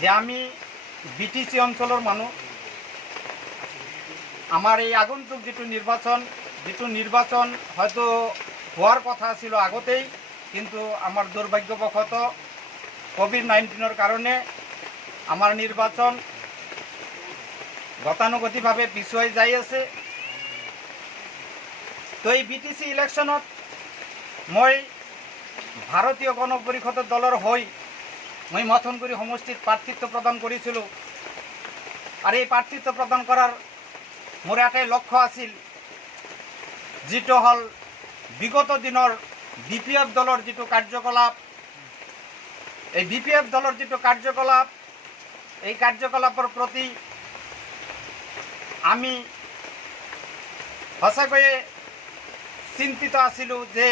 যে আমি বিটিসি অঞ্চলের মানুষ। আমার এই আগন্তুক যেটু নির্বাচন হয়তো হওয়ার কথা ছিল আগতেই, কিন্তু আমার দুর্ভাগ্যবশত কোভিড-19 কারণে আমার নির্বাচন গতানুগতিকভাৱে পিছুৱাই যাই আছে। তো এই বিটিসি ইলেকশনত মই ভাৰতীয় গণ পৰিষদৰ দলৰ হৈ মই মথনগুৰি সমষ্টিত প্ৰাৰ্থিত্ব প্ৰদান কৰিছিলোঁ। আৰু এই প্ৰাৰ্থিত্ব প্ৰদান কৰাৰ মোৰ এটাই লক্ষ্য আছিল, যেটো হ'ল বিগত দিনৰ বিপিএফ দলৰ যেটো কাৰ্যকলাপ, এই বিপিএফ দলৰ যেটো কাৰ্যকলাপ, এই কাৰ্যকলাপৰ প্ৰতি আমি সঁচাকৈয়ে চিন্তিত আছিলোঁ যে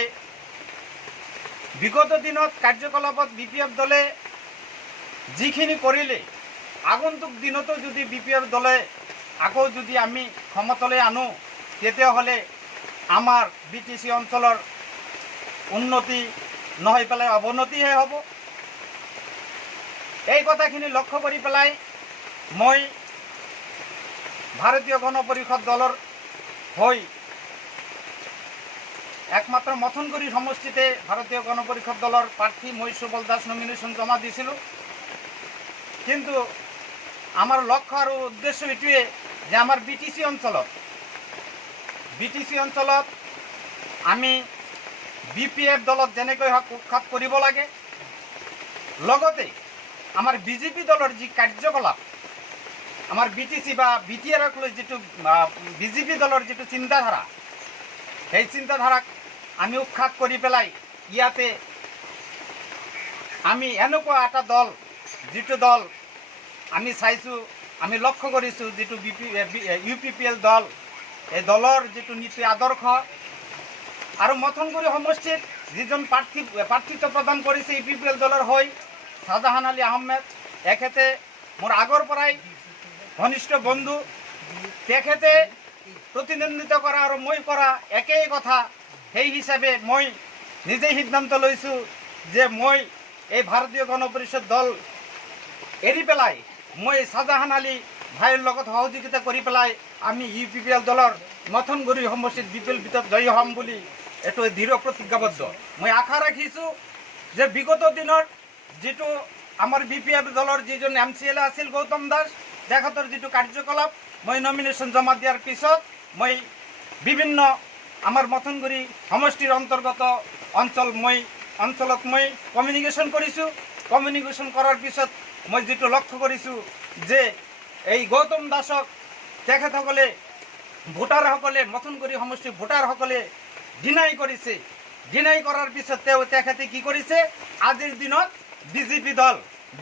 বিগত দিনত কাৰ্যকলাপত বিপিএফ দলে যিখিনি কৰিলে, আগন্তুক দিনতো যদি বিপিএফ দলে আকৌ যদি আমি ক্ষমতালৈ আনো, তেতিয়াহ'লে আমাৰ বিটিসি অঞ্চলৰ উন্নতি নহয় পেলাই অৱনতিহে হ'ব। এই কথাখিনি লক্ষ্য কৰি পেলাই মই ভাৰতীয় গণ পৰিষদ দলৰ হৈ একমাত্ৰ মথনগুৰি সমষ্টিতে ভাৰতীয় গণ পৰিষদ দলৰ প্ৰাৰ্থী মই সুবল দাস নমিনেশ্যন জমা দিছিলোঁ। কিন্তু আমাৰ লক্ষ্য আৰ উদ্দেশ্য এটুৱে যে আমাৰ বিটিসি অঞ্চলত আমি বিপিএফ দলত যেনেকৈ হওক উৎখাত কৰিব লাগে, লগতে আমাৰ বিজেপি দলৰ যি কাৰ্যকলাপ, আমাৰ বিটিসি বা বিটিআৰক লৈ যেটো বিজেপি দলৰ যেটো চিন্তাধাৰা, সেই চিন্তাধাৰাক আমি উৎখাত কৰি পেলাই ইয়াতে আমি এনেকুৱা এটা দল, যেটো দল আমি চাইছোঁ, আমি লক্ষ্য কৰিছোঁ, যেটো ইউপিপিএল দল, এই দলৰ যেটো নীতি আদৰ্শ আৰু মথনগুৰি সমষ্টিত যিজন প্ৰাৰ্থিত্ব প্ৰদান কৰিছে ইউপিপিএল দলৰ হৈ শাহজাহান আলী আহমেদ, এখেতে মোৰ আগৰ পৰাই ঘনিষ্ঠ বন্ধু। তেখেতে প্ৰতিদ্বন্দ্বিতা কৰা আৰু মই কৰা একেই কথা। সেই হিচাপে মই নিজেই সিদ্ধান্ত লৈছোঁ যে মই এই ভাৰতীয় গণ পৰিষদ দল এৰি পেলাই মই শাহজাহান আলী ভাইৰ লগত সহযোগিতা কৰি পেলাই আমি ইউপিপিএল দলৰ মথনগুৰি সমষ্টিত বিপুল ভিতৰত জয়ী হ'ম বুলি এইটো দৃঢ় প্ৰতিজ্ঞাবদ্ধ। মই আশা ৰাখিছোঁ যে বিগত দিনৰ যেটো আমাৰ বিপিএফ দলৰ যিজন MCLA আছিল গৌতম দাস, তেখেতৰ যেটো কাৰ্যকলাপ মই নমিনেশ্যন জমা দিয়াৰ পিছত মই বিভিন্ন আমাৰ মথনগুৰি সমষ্টিৰ অন্তৰ্গত অঞ্চলত মই কমিউনিকেশ্যন কৰিছোঁ। কমিউনিকেশ্যন কৰাৰ পিছত মই যেটো লক্ষ্য কৰিছোঁ যে এই গৌতম দাসক তেখেতসকলে ভোটাৰসকলে, মথনগুৰি সমষ্টিৰ ভোটাৰসকলে ডিনাই কৰিছে। ডিনাই কৰাৰ পিছত তেখেতে কি কৰিছে, আজিৰ দিনত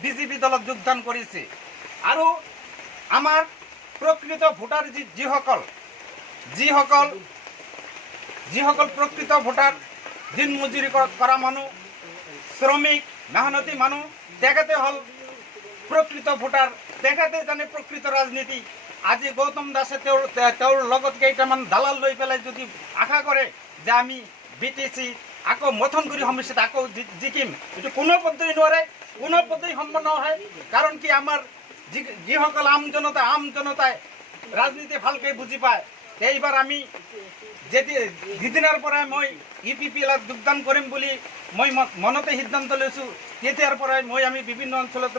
বিজেপি দলত যোগদান কৰিছে। আৰু আমাৰ প্ৰকৃত ভোটাৰ যিসকল প্ৰকৃত ভোটাৰ, দিন মজুৰি কৰা মানুহ, শ্ৰমিক মেহনতি মানুহ, তেখেতে হ'ল প্ৰকৃত ভোটাৰ। তেখেতে জানে প্ৰকৃত ৰাজনীতি। আজি গৌতম দাসে তেওঁৰ লগত কেইটামান দালাল লৈ পেলাই যদি আশা কৰে যে আমি বিটিসি আকৌ মথনগুৰি সমষ্টিত আকৌ জিকিম, এইটো কোনো পদ্ধতি নোৱাৰে, কোনো পদ্ধতি সম্পন্ন নহয়। কাৰণ কি আমাৰ যিসকল আম জনতাই ৰাজনীতি ভালকৈ বুজি পায়, এইবাৰ আমি যিদিনাৰ পৰাই মই ইউপিপিএলত যোগদান কৰিম বুলি মই মনতে সিদ্ধান্ত লৈছোঁ, তেতিয়াৰ পৰাই আমি বিভিন্ন অঞ্চলত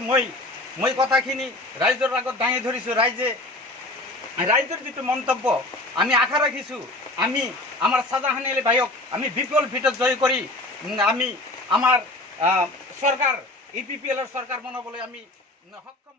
মই কথাখিনি ৰাইজৰ আগত দাঙি ধৰিছোঁ। ৰাইজৰ যেটো মন্তব্য আমি আশা ৰাখিছোঁ, আমি আমাৰ শাহজাহান আলী ভাইক আমি বিপুল ভিতৰত জয় কৰি আমি আমাৰ চৰকাৰ ইউপিপিএলৰ চৰকাৰ বনাবলৈ আমি সক্ষম